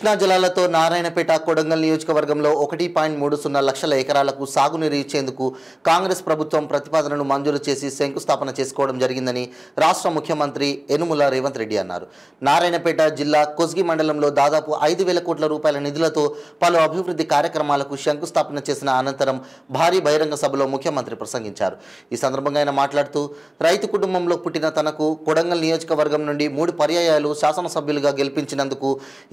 కృష్ణా జలాలతో నారాయణపేట కొడంగల్ నియోజకవర్గంలో 1.30 లక్షల ఎకరాలకు సాగునీరు ఇచ్చేందుకు కాంగ్రెస్ ప్రభుత్వం ప్రతిపాదనను మంజూరు చేసి శంకుస్థాపన చేసుకోవడం జరిగిందని రాష్ట్ర ముఖ్యమంత్రి యనుమల రేవంత్ రెడ్డి అన్నారు. నారాయణపేట జిల్లా కొస్గి మండలంలో దాదాపు 5,000 కోట్ల రూపాయల నిధులతో పలు అభివృద్ధి కార్యక్రమాలకు శంకుస్థాపన చేసిన అనంతరం భారీ బహిరంగ సభలో ముఖ్యమంత్రి ప్రసంగించారు. ఈ సందర్భంగా ఆయన మాట్లాడుతూ రైతు కుటుంబంలో పుట్టిన తనకు కొడంగల్ నియోజకవర్గం నుండి 3 పర్యాయాలు శాసనసభ్యులుగా గెలిపించినందుకు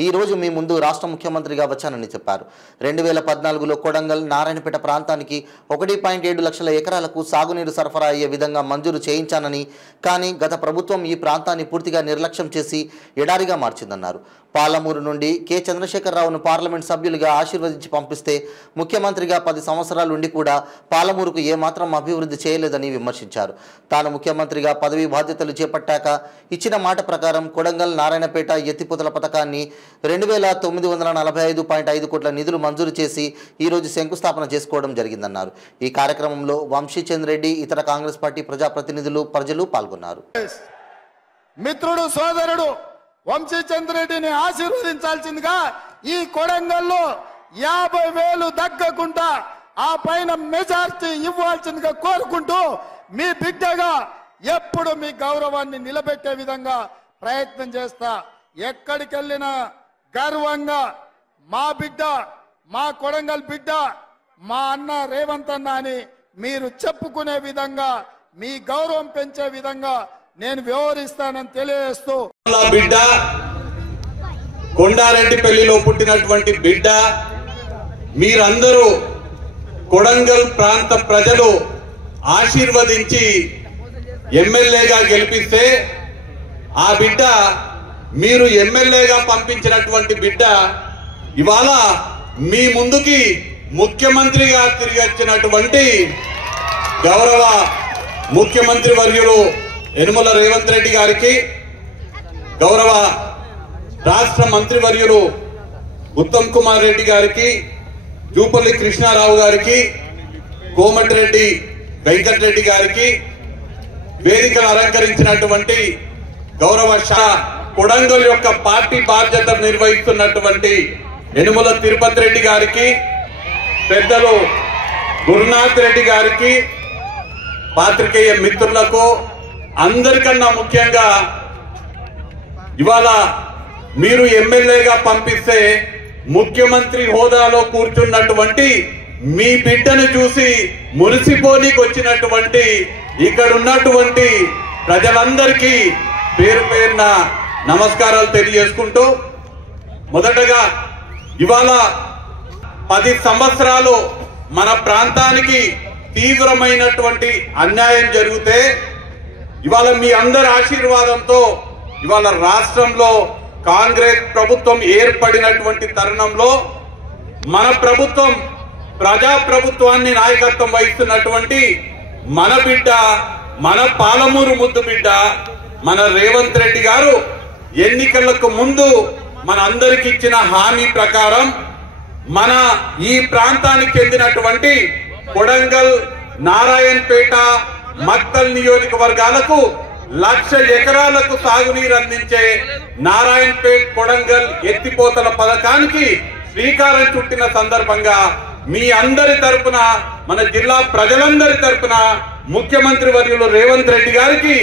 ఈ రోజు మీ ముందు రాష్ట్ర ముఖ్యమంత్రిగా వచ్చానని చెప్పారు. 2014లో కొడంగల్ నారాయణపేట ప్రాంతానికి 1.7 లక్షల ఎకరాలకు సాగునీరు సరఫరా అయ్యే విధంగా మంజూరు చేయించానని, కానీ గత ప్రభుత్వం ఈ ప్రాంతాన్ని పూర్తిగా నిర్లక్ష్యం చేసి ఎడారిగా మార్చిందన్నారు. పాలమూరు నుండి కె చంద్రశేఖరరావును పార్లమెంట్ సభ్యులుగా ఆశీర్వదించి పంపిస్తే ముఖ్యమంత్రిగా 10 సంవత్సరాలు ఉండి కూడా పాలమూరుకు ఏమాత్రం అభివృద్ధి చేయలేదని విమర్శించారు. తాను ముఖ్యమంత్రిగా పదవి బాధ్యతలు చేపట్టాక ఇచ్చిన మాట ప్రకారం కొడంగల్ నారాయణపేట ఎత్తిపోతల పథకాన్ని 2,945.5 కోట్ల నిధులు మంజూరు చేసి ఈరోజు శంకుస్థాపన చేసుకోవడం జరిగిందన్నారు. ఈ కార్యక్రమంలో వంశీచంద్ర రెడ్డి, ఇతర కాంగ్రెస్ పార్టీ ప్రజాప్రతినిధులు, ప్రజలు పాల్గొన్నారు. మిత్రుడు సోదరుడు వంశీచంద్ర రెడ్డిని ఆశీర్వదించాల్సిందిగా ఈ కొడంగల్లో 50,000 దక్కకుండా ఆ పైన మెజార్టీ ఇవ్వాల్సిందిగా కోరుకుంటూ మీ బిడ్డగా ఎప్పుడు మీ గౌరవాన్ని నిలబెట్టే విధంగా ప్రయత్నం చేస్తా. ఎక్కడికి వెళ్ళినా గర్వంగా మా బిడ్డ, మా కొడంగల్ బిడ్డ, మా అన్న రేవంత్ అన్న అని మీరు చెప్పుకునే విధంగా, మీ గౌరవం పెంచే విధంగా నేను వ్యవహరిస్తానని తెలియజేస్తూ, బిడ్డ కొండారెడ్డిపల్లిలో పుట్టినటువంటి బిడ్డ, మీరందరూ కొడంగల్ ప్రాంత ప్రజలు ఆశీర్వదించి ఎమ్మెల్యేగా గెలిపిస్తే ఆ బిడ్డ, మీరు ఎమ్మెల్యేగా పంపించినటువంటి బిడ్డ ఇవాళ మీ ముందుకి ముఖ్యమంత్రిగా తిరిగి వచ్చినటువంటి గౌరవ ముఖ్యమంత్రి వర్యులు యనుమల రేవంత్ రెడ్డి గారికి, గౌరవ రాష్ట్ర మంత్రివర్యులు ఉత్తమ్ కుమార్ రెడ్డి గారికి, జూపల్లి కృష్ణారావు గారికి, కోమటిరెడ్డి వెంకటరెడ్డి గారికి, వేదికను అలంకరించినటువంటి గౌరవ కొడంగల్ యొక్క పార్టీ బాధ్యతలు నిర్వహిస్తున్నటువంటి యనుమల తిరుపతి రెడ్డి గారికి, పెద్దలు గురునాథ్ రెడ్డి గారికి, పాత్రికేయ మిత్రులకు, అందరికన్నా ముఖ్యంగా ఇవాళ మీరు ఎమ్మెల్యేగా పంపిస్తే ముఖ్యమంత్రి హోదాలో కూర్చున్నటువంటి మీ బిడ్డను చూసి మురిసిపోనికి వచ్చినటువంటి ఇక్కడ ఉన్నటువంటి ప్రజలందరికీ పేరు పేరున నమస్కారాలు తెలియజేసుకుంటూ, మొదటగా ఇవాళ 10 సంవత్సరాలు మన ప్రాంతానికి తీవ్రమైనటువంటి అన్యాయం జరిగితే ఇవాళ మీ అందరి ఆశీర్వాదంతో ఇవాళ రాష్ట్రంలో కాంగ్రెస్ ప్రభుత్వం ఏర్పడినటువంటి తరుణంలో మన ప్రభుత్వం, ప్రజా ప్రభుత్వాన్ని నాయకత్వం వహిస్తున్నటువంటి మన బిడ్డ, మన పాలమూరు ముద్దు బిడ్డ, మన రేవంత్ రెడ్డి గారు ఎన్నికలకు ముందు మన అందరికి ఇచ్చిన హామీ ప్రకారం మన ఈ ప్రాంతానికి చెందినటువంటి కొడంగల్, నారాయణపేట, మక్తల్ నియోజకవర్గాలకు 1,00,000 ఎకరాలకు సాగునీరు అందించే నారాయణపేట కొడంగల్ ఎత్తిపోతల పథకానికి శ్రీకారం చుట్టిన సందర్భంగా మీ అందరి తరపున, మన జిల్లా ప్రజలందరి తరపున ముఖ్యమంత్రి వర్యులు రేవంత్ రెడ్డి గారికి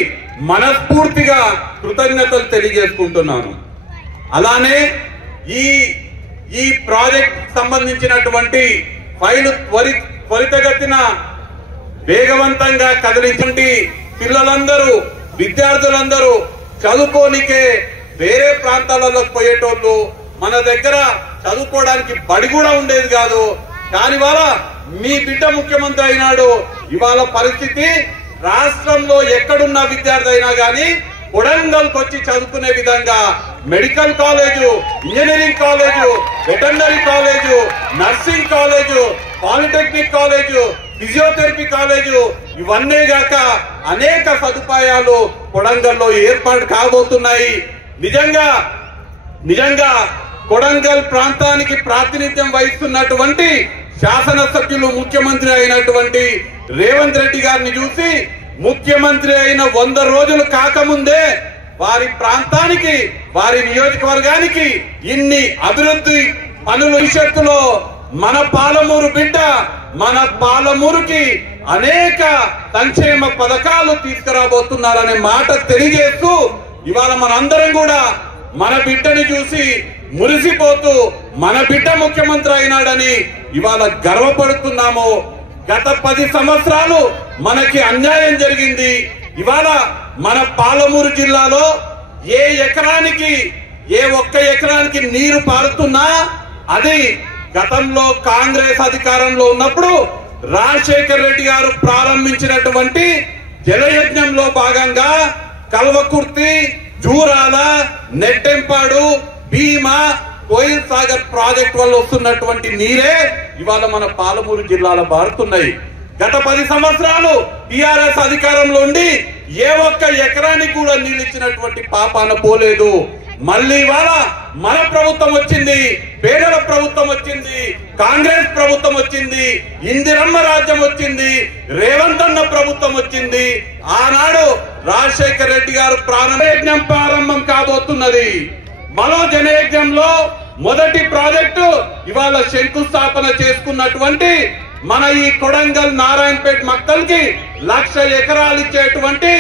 మనస్ఫూర్తిగా కృతజ్ఞతలు తెలియజేసుకుంటున్నాను. అలానే ఈ ప్రాజెక్ట్ సంబంధించినటువంటి ఫైలు త్వరితగతిన వేగవంతంగా కదిలించి పిల్లలందరూ, విద్యార్థులందరూ చదువుకోనికే వేరే ప్రాంతాలలో పోయేటోళ్ళు, మన దగ్గర చదువుకోవడానికి బడి కూడా ఉండేది కాదు. కానీ ఇవాళ మీ బిడ్డ ముఖ్యమంత్రి అయినాడు. ఇవాళ పరిస్థితి రాష్ట్రంలో ఎక్కడున్న విద్యార్థి అయినా కానీ కొడంగల్కి వచ్చి చదువుకునే విధంగా medical college, engineering college, veterinary college, nursing college, polytechnic college, physiotherapy college, ఇవన్నీ గాక అనేక సదుపాయాలు కొడంగల్లో ఏర్పాటు కాబోతున్నాయి. నిజంగా కొడంగల్ ప్రాంతానికి ప్రాతినిధ్యం వహిస్తున్నటువంటి శాసనసభ్యులు, ముఖ్యమంత్రి అయినటువంటి రేవంత్ రెడ్డి గారిని చూసి ముఖ్యమంత్రి అయిన 100 రోజులు కాకముందే వారి ప్రాంతానికి వారి నియోజకవర్గానికి ఇన్ని అభివృద్ధి పనుల భవిష్యత్తులో మన పాలమూరు బిడ్డ మన పాలమూరుకి అనేక సంక్షేమ పథకాలు తీసుకురాబోతున్నారనే మాట తెలియజేస్తూ ఇవాళ మనందరం కూడా మన బిడ్డని చూసి మురిసిపోతూ మన బిడ్డ ముఖ్యమంత్రి అయినాడని ఇవాళ గర్వపడుతున్నాము. గత 10 సంవత్సరాలు మనకి అన్యాయం జరిగింది. ఇవాళ మన పాలమూరు జిల్లాలో ఏ ఒక్క ఎకరానికి నీరు పారుతున్నా అది గతంలో కాంగ్రెస్ అధికారంలో ఉన్నప్పుడు రాజశేఖర్ రెడ్డి గారు ప్రారంభించినటువంటి జలయజ్ఞంలో భాగంగా కల్వకుర్తి, జూరాల, నెట్టెంపాడు, భీమా, కోయిల్ సాగర్ ప్రాజెక్ట్ వల్ల వస్తున్నటువంటి నీరే ఇవాళ మన పాలమూరు జిల్లాలో పారుతున్నాయి. గత 10 సంవత్సరాలు టిఆర్ఎస్ అధికారంలో ఉండి ఏ ఒక్క ఎకరానికి కూడా నీళ్ళు ఇచ్చినటువంటి పాపాన పోలేదు. మళ్ళీ ఇవాళ మన ప్రభుత్వం వచ్చింది, పేదల ప్రభుత్వం వచ్చింది, కాంగ్రెస్ ప్రభుత్వం వచ్చింది, ఇందిరమ్మ రాజ్యం వచ్చింది, రేవంత్ అన్న ప్రభుత్వం వచ్చింది. ఆనాడు రాజశేఖర్ రెడ్డి గారు ప్రారంభం కాబోతున్నది. మరో జనయజ్ఞంలో మొదటి ప్రాజెక్టు ఇవాళ శంకుస్థాపన చేసుకున్నటువంటి మన ఈ కొడంగల్ నారాయణపేట మక్కల్కి 1,00,000 ఎకరాలు ఇచ్చేటువంటి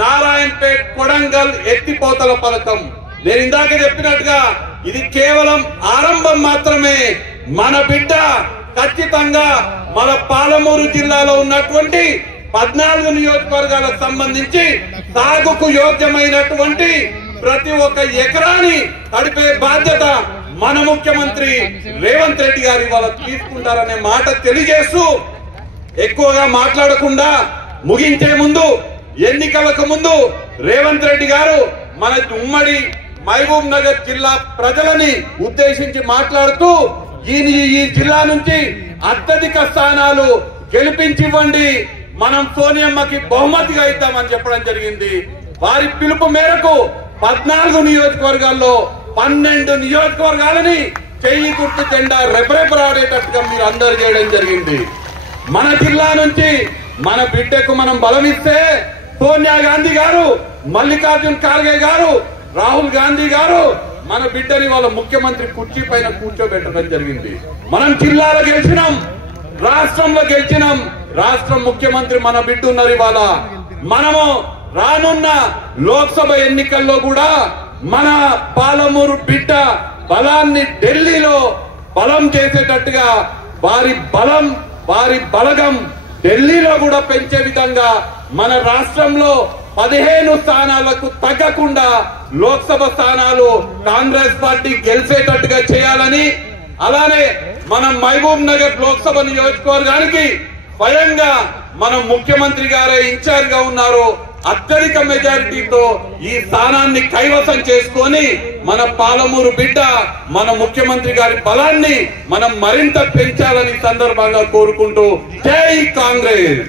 నారాయణపేట కొడంగల్ ఎత్తిపోతల పథకం. నేను ఇందాక చెప్పినట్టుగా ఇది కేవలం ఆరంభం మాత్రమే. మన బిడ్డ ఖచ్చితంగా మన పాలమూరు జిల్లాలో ఉన్నటువంటి 14 నియోజకవర్గాలకు సంబంధించి సాగుకు యోగ్యమైనటువంటి ప్రతి ఒక్క ఎకరాని తడిపే బాధ్యత మన ముఖ్యమంత్రి రేవంత్ రెడ్డి గారు ఇవాళ తీసుకుంటారనే మాట తెలియజేస్తూ ఎక్కువగా మాట్లాడకుండా ముగించే ముందు, ఎన్నికలకు ముందు రేవంత్ రెడ్డి గారు మన ఉమ్మడి మహబూబ్ నగర్ జిల్లా ప్రజలని ఉద్దేశించి మాట్లాడుతూ ఈ జిల్లా నుంచి అత్యధిక స్థానాలు గెలిపించివ్వండి, మనం సోనియమ్మకి బహుమతిగా ఇద్దామని చెప్పడం జరిగింది. వారి పిలుపు మేరకు 14 నియోజకవర్గాల్లో 12 నియోజకవర్గాలని చెయ్యి గుర్తు జెండా రెపరెపరాడేటట్టుగా మీరు అందరూ చేయడం జరిగింది. మన జిల్లా నుంచి మన బిడ్డకు మనం బలమిస్తే సోనియా గాంధీ గారు, మల్లికార్జున్ ఖార్గే గారు, రాహుల్ గాంధీ గారు మన బిడ్డని వాళ్ళ ముఖ్యమంత్రి కుర్చీ పైన కూర్చోబెట్టడం జరిగింది. మనం జిల్లాలో గెలిచినాం, రాష్ట్రంలో గెలిచినాం, రాష్ట్రం ముఖ్యమంత్రి మన బిడ్డ ఉన్నారు. ఇవాళ మనము రానున్న లోక్సభ ఎన్నికల్లో కూడా మన పాలమూరు బిడ్డ బలాన్ని ఢిల్లీలో బలం చేసేటట్టుగా వారి బలగం ఢిల్లీలో కూడా పెంచే విధంగా మన రాష్ట్రంలో 15 స్థానాలకు తగ్గకుండా లోక్సభ స్థానాలు కాంగ్రెస్ పార్టీ గెలిచేటట్టుగా చేయాలని, అలానే మన మహబూబ్ నగర్ లోక్సభ నియోజకవర్గానికి స్వయంగా మన ముఖ్యమంత్రి గారే ఇన్ఛార్జ్ గా ఉన్నారు. అత్యధిక మెజారిటీతో ఈ స్థానాన్ని కైవసం చేసుకొని మన పాలమూరు బిడ్డ మన ముఖ్యమంత్రి గారి బలాన్ని మనం మరింత పెంచాలని సందర్భంగా కోరుకుంటూ జై కాంగ్రెస్.